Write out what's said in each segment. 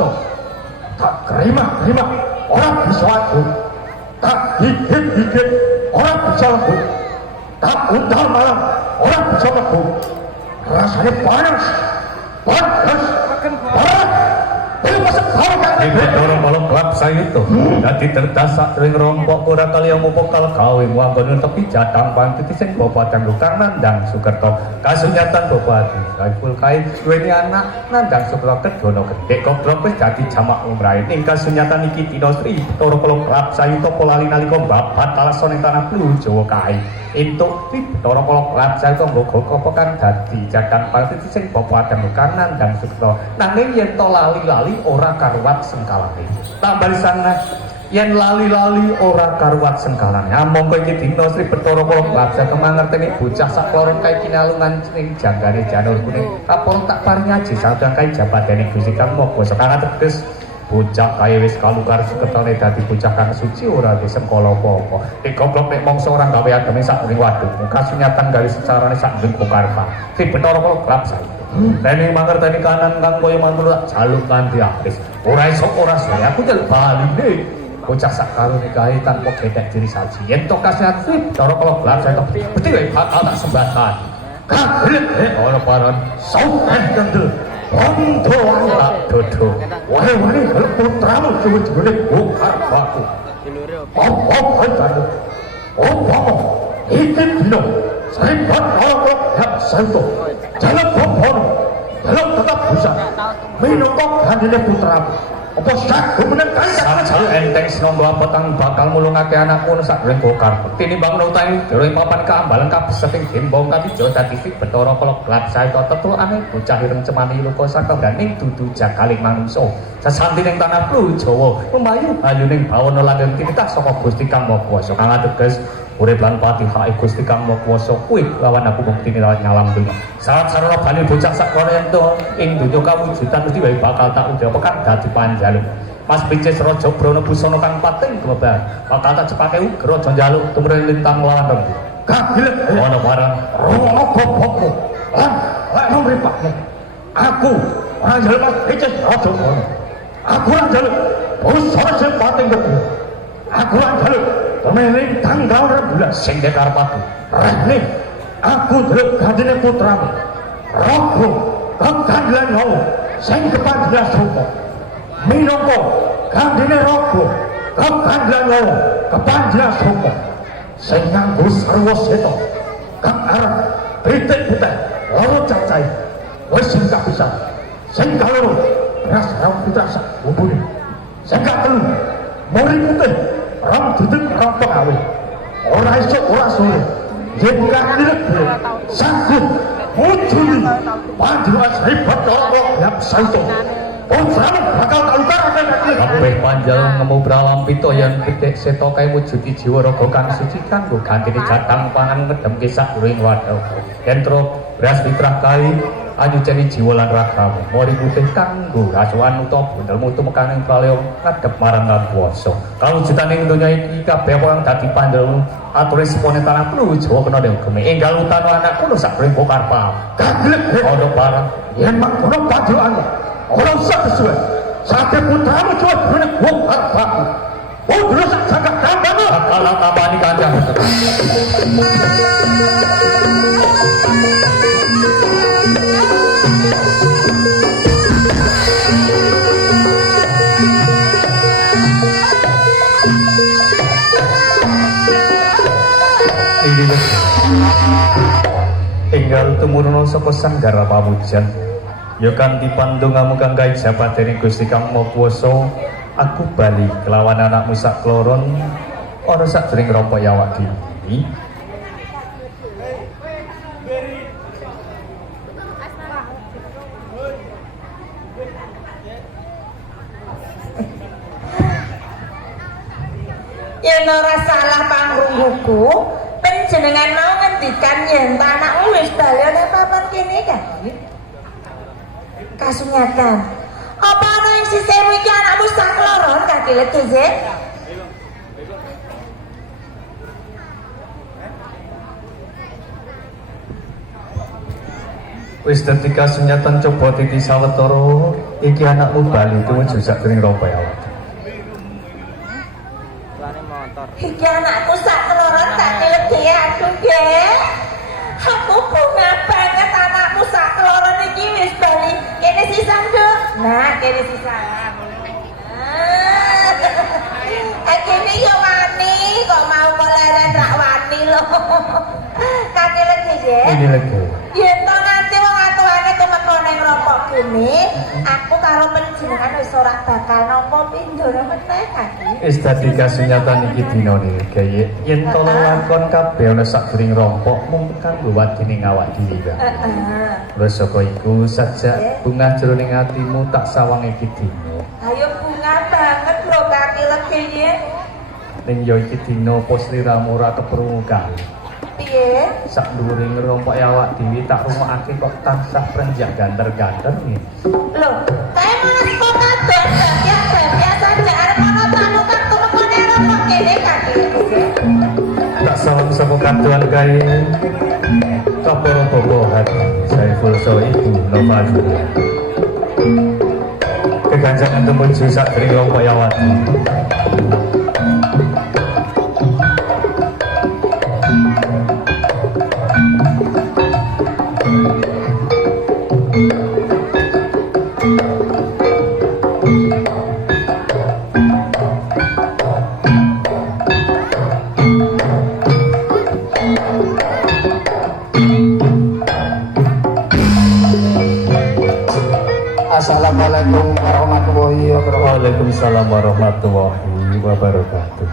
kuasa tak terima orang bisa aku tak higit orang bisa aku tak undal malam orang bisa aku rasanya panas dorong kalau kelap saya itu jadi terdasak sering rompok kurang kali yang mupokal kawin wanggon tepi jatang panti sing bopatan lukang nandang Sukerto kasunyatan bopati Saiful Kai duweni anak nandang Sukerto kedono gede goblok wis dadi jamak umrahe ing kasunyatan iki Dinosri Betara kalau kelap saya itu polali nalika babat alasan ing tanah Pluh Jawa Kai entuk Betara kalau kelap saya itu nggo apa kan dadi jatang panti sing bopatan lukang nandang Sukerto nanging yen to lali-lali ora karuwat sengkalane tak balisana yen lali-lali ora karuwat sengkalane mongko iki dina Sri Betara kula baksa kemangerteni bocah sakloron kae kinalungan ning janggane janur kuning kaporo tak paring aji sadang kae jabadane Gusti Kang Moga sakana teges bocah kae wis kalukar seketone dadi bocah kang suci ora disengkala apa-apa nek goblok nek mangsa ora gawe agame sak ning waduk kasunyatan gawe secarane sak ning karpa Sri Betara kula baksa Dene mangerteni kanan kang kaya mantul tak jaluk kanthi apis. Ora iso ora suwe aku jaluk baline. Bocah sakarone kae tanpa gedek diri saji. Yen to kasihan sip, cara kala gelar saya tok. Mesti wae bakal tak sembahkan. Kaget ora paran saukan kendel. Onto tak dodo. Wae kalau putramu cuwet-cuwet bongkar baku. Apa karo? Oh, iki dino. Saya bakal hak santo. Jalan bohong, jalan tetap bisa. Minokok handile putramu. Apa sak menengkan sak enteng senombo petang bakal mulungake anakku sak renggo karep. Tinimbang nutai jero papan keambalan kabeseting gembong tapi jo dadi Betara kala gelap saeta tetuane bocah ireng cemani luka sakabane dudu jakaling manungsa. Sesanti ning tanah Pluh Jawa, pembayu ayuning bawana langgeng titah saka Gusti Kang Maha Kuwasa. Kang ateges urip lan patihae Gusti Kang Maha Kuwasa kuwi lawan aku buktine lawan nyalam dunya. Sarat sarana bali bocah sakloron ento ing donya kawujudan mesti wae bakal tak udhapa kang dadi panjaluk. Mas Picis Raja Brana Busana kang pating global bakal tak cepake ugra aja njaluk tumrene lintang lawan rembu. Kagilet ana barang rogo-rogo. Lan mripatmu. Aku ora njaluk Mas Picis Raja Brana. Aku ora njaluk busana sing pating global. Aku ora njaluk tumrene tanggal rembulan sing karep aku. Rene aku njaluk gandine putramu. Rogo kekandlan mau sing kepandhian sopo. Minangka gandine rogo kekandlan mau kepandhian sopo. Sing nganggo sarwa seta kang arep pitik-pitik loro cacai wis sing bisa. Sing kaloro beras rong putra sak bumbune. Sing katelu muri putih rong duduk rong pengawe. Ora iso ora sore. Yen kadirep sanggup mujuli panjuan hebat kok yap saito. Putramu bakal kalukar kabeh panjal nemu bralampita yen pitik seta kae wujudi jiwa raga kang suci kanggo gantine jatang pangan ngedemke sadurunge wadhah. Yen tro beras fitrah kae anyuceni jiwa lan ragamu. Mori putih kanggo rasukan utawa bundelmu tumekaning kaleo ngadhep marang Kang Kuwasa. Kawujudaning donya iki kabeh orang dadi panjal atur sepone tanah Pluh Jawa kena dhewe enggal utana anakku sak rempo karpa. Kaglek ana barang yen mangkono panjuanmu. Ora usah kesuwen. Sate putramu cuwet bener wong hartaku. Oh, terus sagak tambah. Kalau tambani kancang. Enggal tumuruna saka Sanggara Pamujan. Ya kanthi pandongamu kang gawe jabat dening Gusti Kang Maha Kuwasa, aku bali kelawan anakmu sakloron ana sadurunge rompok awak dhewe. Yen ora salah pangrunguku, panjenengan mau ngendikan yen anakmu wis bali ana papan kene kan? Kasunyatan. Apa ana ing sisihmu iki anakmu sakloron kaki leteze? Wis dadi kasunyatan coba titi sawetara Iki anakmu bali tumuju sakjroning rompa ya awak. Iki anakku sak keloron tak dilegi aduh nggih. Aku bunga banget anakmu sak keloron iki wis bali. Kene sisan, Duk. Nah, kene sisan. Kene yo wani kok mau koleren rak wani lho. Kaki legi nggih. Ini lagi. Yen to nganti wong atuane tumeka ning rompok kene, aku karo panjenengan wis ora bakal nampa pindhono meneh kaki. Wis dadi kasunyatan iki dina niki gaye yen to lakon kabeh ana sakjroning rompok mung kanggo wadine awak dhewe. Heeh. Wis saka iku sajak bungah jroning atimu tak sawang iki dina. Ayo bunga banget lho kaki legi nggih. Ning yo iki dina pos liramu ora keprungu kali. Piye? Sak dhuwuring rompok awak dhewe tak rungokake kok tansah prenjak ganter-ganter nih. Lho, kae malah kok kadon biasa aja arep ana tamu kan tumeka ning rompok kene kaki legi. Tak salam sapa kaduan kae. Kaporo bobo hati Saiful Soibu Nova Julia. Keganjangan tumuju sakjroning rompok awak dhewe. Assalamualaikum warahmatullahi wabarakatuh. Waalaikumsalam warahmatullahi wabarakatuh.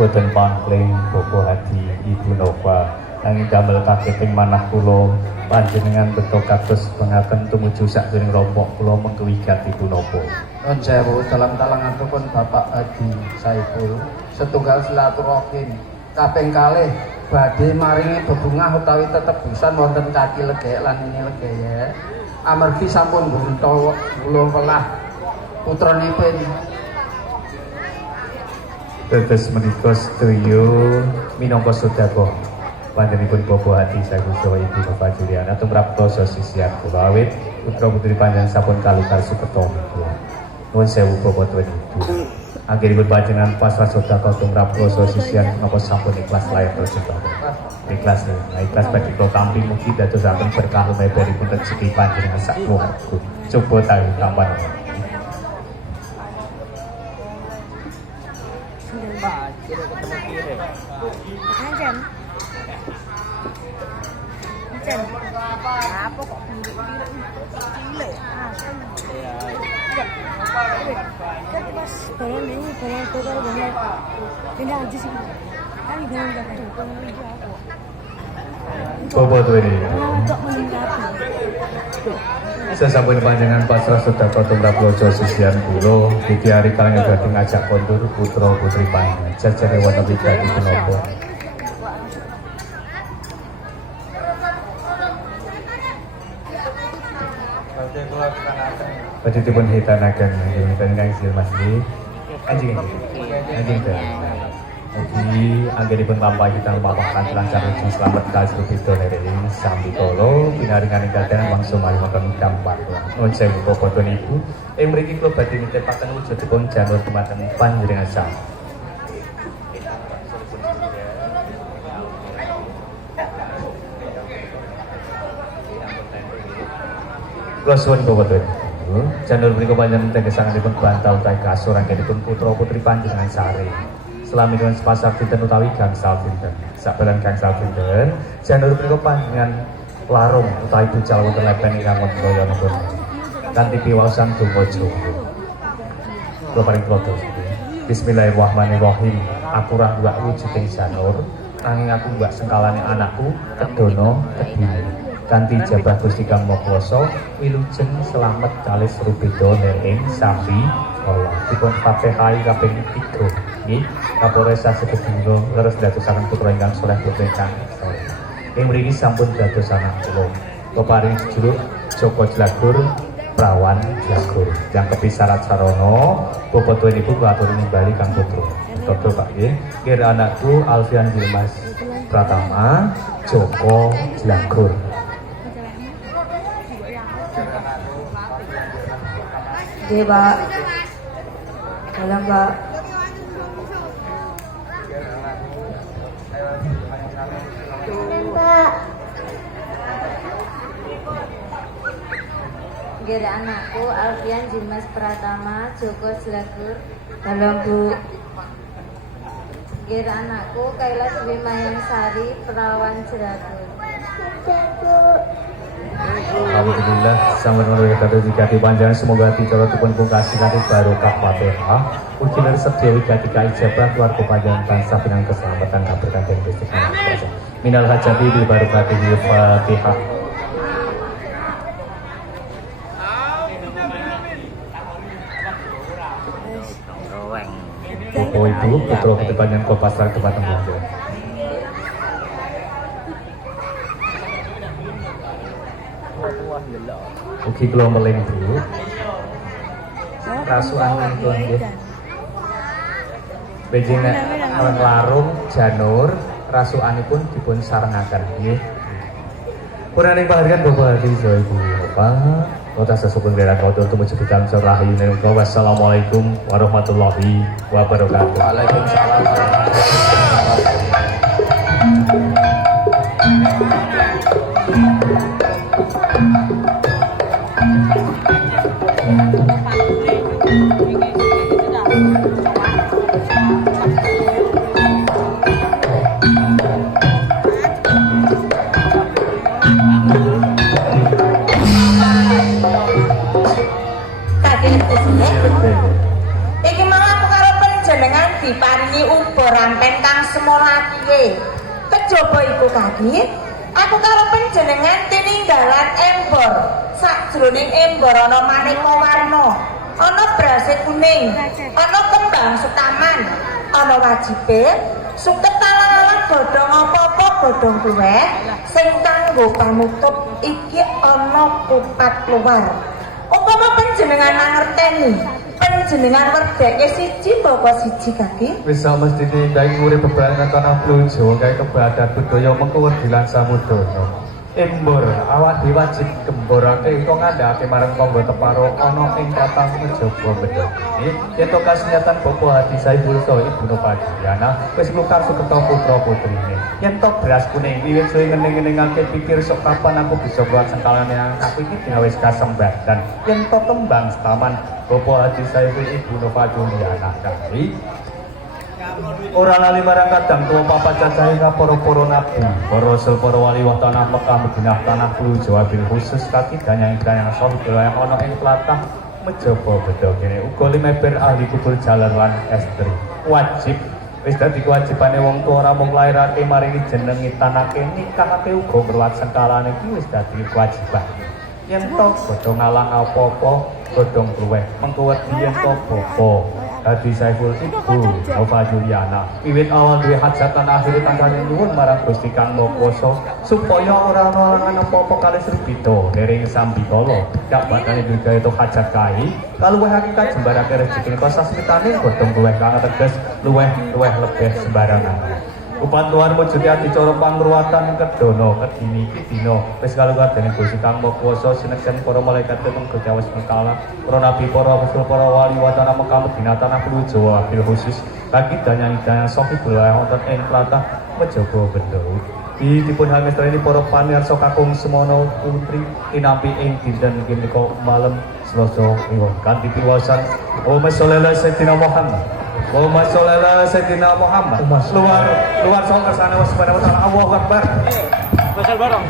Boten pangling bobo hati Ibu Nova nanging damel kaketing manah kula panjenengan beto kados pengaken tumuju sakjroning rompok kula mengkewigat Ibu Nova. Nun sewu dalam talanganipun Bapak Haji Saiful setunggal silaturahim kaping kalih badhe maringi bebungah utawi tetebusan wonten kaki legek lan ini legek ya. Amargi sampun gunta kula welah putranipun. Tetes menika sedaya minangka sedekah panjenenganipun bobo hati Saiful Soho Ibu Nova Juliana tumrap dosa sisian kula awit putra putri panjenengan sampun kalih sukerta kula. Nuwun sewu bobo tuwin Ibu. Akhiripun panjenengan pasrah sedekah tumrap dosa sisian menapa sampun ikhlas layak persembahan. Ikhlas ikhlas badhe kula tampi mugi dadosaken berkah lebaripun rezeki panjenengan sak keluarga. Coba tahu tampan. Apa kok cilik? Kan pas balon ini balon total banget. Ini aja sih. Kan balon enggak Bobo tuh ini. untuk meningkat. Sesampun panjenengan pasrah sedekah tumrap lojo sisian kula, iki hari kalian badhe ngajak kondur putra putri panjenengan. Jajane wonten wigati punapa. Badhe dipun hitanaken ingkang Kang Mas iki. Anjing. Mugi anggenipun lampahi kita mapakan lancar ujung selamat kasih bidho nereng sambi kolo pinaringan ingkang langsung mari makan dampak. Nuwun sewu Bapak Ibu. Mriki kula badhe nitepaken wujudipun janur dumateng panjenengan sami. Kula suwun Bapak Ibu. Janur menika panjenengan tegesanipun bantal utawi kasur anggenipun putra putri panjenengan sare. Selami dengan sepasar dinten utawi gangsal dinten. Sabaran gangsal dinten, janur menika panjenengan larung utawi bucal wonten lepen ingkang wonten toyanipun. Kanthi piwaosan donga Jawa. Kula paring klodo. Bismillahirrahmanirrahim. Aku ora mbak wujuding janur, nanging aku mbak sengkalane anakku kedono kedine. Kanthi jabah Gusti Kang Maha Kuwasa, wilujeng selamet kalis rubeda nering sambi kala dipun Fatihah kaping 3. Nggih, kapolresa sedaya leres dadosaken putra ingkang saleh putra ingkang saleh. Ing mriki sampun dados anak kula. Peparing jejuluk Joko Jlagur Prawan Jlagur. Yang kepisarat sarana Bapak tuwinipun kula aturi nimbali Kang Putra. Toto Pak nggih. Kir anakku Alfian Dimas Pratama Joko Jlagur. Nggih, Pak. Dalam, Pak. Pak. Nggih anakku Alfian Dimas Pratama Joko Slagur. Dalam, Bu. Nggih anakku Kaila Dewi Mayang Sari Perawan Jeragun. Alhamdulillah sampai menurut kata jika panjangan semoga dicorotipun pungkasi kati barokah Fatihah. Uji dari sedia wigati ijabah keluarga panjangan bangsa pinang keselamatan kaberkahan dan istiqamah. Minal hajati di barokati Fatihah. Bapak Ibu, putra putri panjenengan kula pasrah dhumateng panjenengan. Ugi kula meling Bu. Rasukan mantun nggih. Bejing nek larung janur rasukanipun dipun sarengaken nggih. Purane paharyan Bapak Hadi Saha Ibu Bapak. Kota sesupun daerah kau untuk menjadikan rahayu dan wassalamualaikum warahmatullahi wabarakatuh. Waalaikumsalam. Iki mau aku karo panjenengan diparingi uba rampen kang semono iki. Kejaba iku kaki, aku karo panjenengan tininggalan embor. Sakjroning embor ana maneka warna. Ana brase kuning, ana kembang setaman, ana wajibe, suket talang-alang godhong apa-apa godhong kuweh sing kanggo panutup iki ana kupat luar. Upama panjenengan mangerteni, panjenengan werdeke siji bapa siji kaki. Wis mestine ndai urip bebarengan tanah Plujo kae kebadan budaya mengko werdilan samudana. Embor awak diwajib gemborake utawa ngandhake marang kanggo teparo ana ing patang njaba bedhog. Yen to kasunyatan Bapak Hadi Saiful Saha Ibu Nopadiana wis lukas sukerta putra putrine. Yen to beras kuning wiwit suwe ngening-ngeningake pikir sok kapan aku bisa buat sengkalane aku iki dina wis kasembadan. Yen to tembang setaman Bapak Hadi Saiful Ibu Nopadiana kali ora lali marang kadang tuwa papat cacahe para nabi, para rasul, para wali wah tanah Mekah, Madinah, tanah Plujo, wabil khusus kaki danyang-danyang sahih yang ana ing tlatah Mejaba Bedhog kene uga limeber ahli kubur jalan lan estri. Wajib wis dadi kewajibane wong tuwa ora mung lairake maringi jeneng ngitanake nikahake uga ngruwat sengkalane iki wis dadi kewajiban. Yen to godhong ngalang apa-apa, godhong kluweh, mengko wedi yen to bapa Hadi Saiful Ibu Nova Juliana wiwit awal duwe hajatan akhir tansah nyuwun marang Gusti Kang Maha Kuwasa supaya ora ana apa-apa kalih Sri Bita dereng sambikala dak badane duwe itu hajat kae kaluwih hakikat jembarake rezeki kok sasmitane godhong luweh kang teges luweh lebih sembarangan. Upan tuan mujudi adicara pangruwatan kedono kedini iki dina wis kaluwar dening Gusti Kang Maha Kuwasa sineksen para malaikat teteng Gusti Mekala para nabi para rasul para wali watana Mekah Madinah tanah Plujo wabil khusus bagi danyang-danyang sahibul wonten ing tlatah Mejaba Bedhog. Dipun hamestani para pamirsa kakung semono putri tinampi ing dinten menika malem Selasa kliwon kanthi piwasan Allahumma sholli ala sayyidina Muhammad Allahumma sholli ala sayyidina Muhammad. Luar soal kersane subhanahu wa ta'ala. Allahu Akbar. Spesial barang.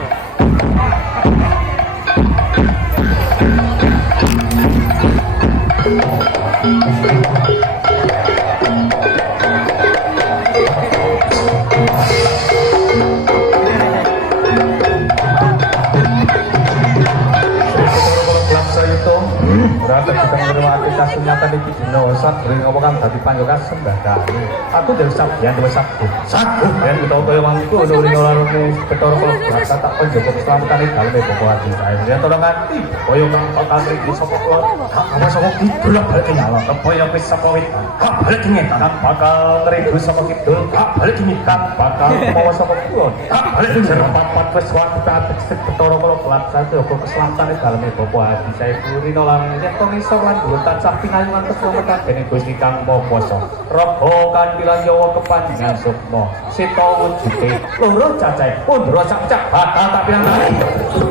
Rata kita menerima kasunyatan iki dina sadurunge apa kang dadi panggokan sembadane. Aku dhewe sabiyan wis saguh. Saguh Yen utawa kaya mangko nurino larune Bathara Kala tak panjaba keselamatan ing daleme Bapak Adi sae. Yen ora nganti kaya kang total iki sapa kula. apa saka kidul balik nyala Kaya wis saka wetan. balik ngetan Bakal ngribu saka kidul, balik ngetan bakal mawa saka kulon. balik Jero papat wis waktu atik Bathara Kala kelaksan uga keselamatan ing daleme Bapak Adi sae. Rino lan yen to ngisor lan dhuwur tansah pinayungan keselamatan dening Gusti Kang Maha Kuwasa. Raga kanthi lan yawa kepanjenengan sukma. Sita wujude loro cacahe pundra sakcak bakal tak pirang-pirang.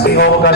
Semoga